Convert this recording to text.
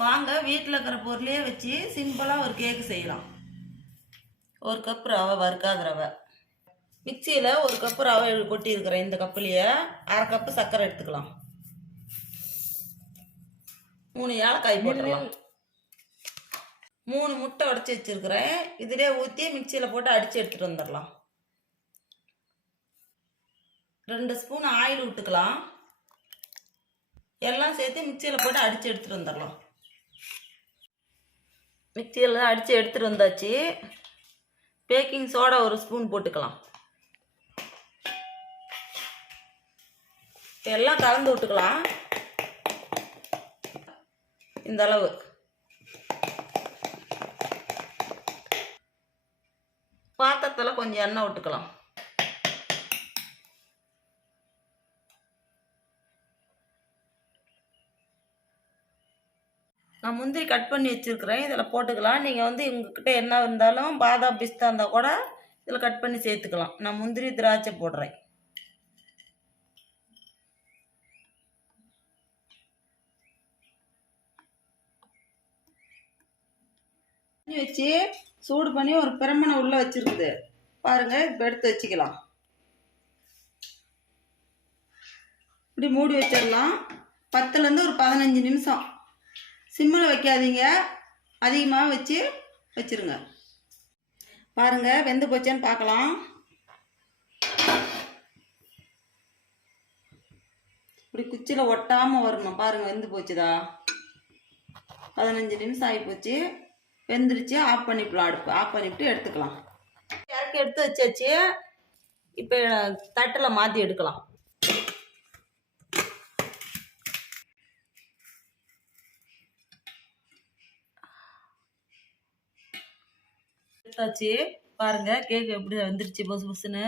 வாங்க வீட்டில் இருக்கிற பொருளையே வச்சு சிம்பிளாக ஒரு கேக்கு செய்யலாம். ஒரு கப் ரவை வறுக்காத ரவை. மிக்சியில் ஒரு கப்பு ரவை கொட்டியிருக்கிறேன் இந்த கப்புலேயே அரை கப்பு சர்க்கரை எடுத்துக்கலாம். மூணு ஏலக்காய் போட்டுடலாம். மூணு முட்டை உடச்சி வச்சிருக்கிறேன். இதிலே ஊற்றி மிக்சியில் போட்டு அடித்து எடுத்துகிட்டு வந்துடலாம். ரெண்டு ஸ்பூன் ஆயில் விட்டுக்கலாம் எல்லாம் சேர்த்து மிக்சியில் போட்டு அடித்து எடுத்துகிட்டு வந்துடலாம். மிக்சியில் அடித்து எடுத்துகிட்டு வந்தாச்சு. பேக்கிங் சோடா ஒரு ஸ்பூன் போட்டுக்கலாம். எல்லாம் கலந்து விட்டுக்கலாம். இந்த அளவு. பாத்திரத்தில் கொஞ்சம் எண்ணெய் விட்டுக்கலாம். நான் முந்திரி கட் பண்ணி வச்சுருக்கிறேன். இதில் போட்டுக்கலாம். நீங்கள் வந்து உங்ககிட்ட என்ன இருந்தாலும் பாதாம் பிஸ்தா இருந்தால் கூட இதில் கட் பண்ணி சேர்த்துக்கலாம். நான் முந்திரி திராட்சை போடுறேன். வச்சு சூடு பண்ணி ஒரு பிரமனை உள்ளே வச்சுருக்குது. பாருங்கள் இப்போ எடுத்து வச்சுக்கலாம். இப்படி மூடி வச்சிடலாம். பத்துலேருந்து ஒரு பதினஞ்சு நிமிஷம். சிம்மில் வைக்காதீங்க. அதிகமாக வச்சு வச்சிருங்க. பாருங்கள் வெந்து போச்சேன்னு பார்க்கலாம். இப்படி குச்சியில் ஒட்டாமல் வரணும். பாருங்கள் வெந்து போச்சுதா. பதினஞ்சு நிமிஷம் ஆகி போச்சு வெந்துருச்சு. ஆஃப் பண்ணிக்கலாம் அடுப்பு. ஆஃப் பண்ணிவிட்டு எடுத்துக்கலாம். இறக்கி எடுத்து வச்சாச்சு. இப்போ தட்டில் மாற்றி எடுக்கலாம். எடுத்தாச்சு. பாருங்க கேக் எப்படி வந்துருச்சு பொசு பொசுன்னு.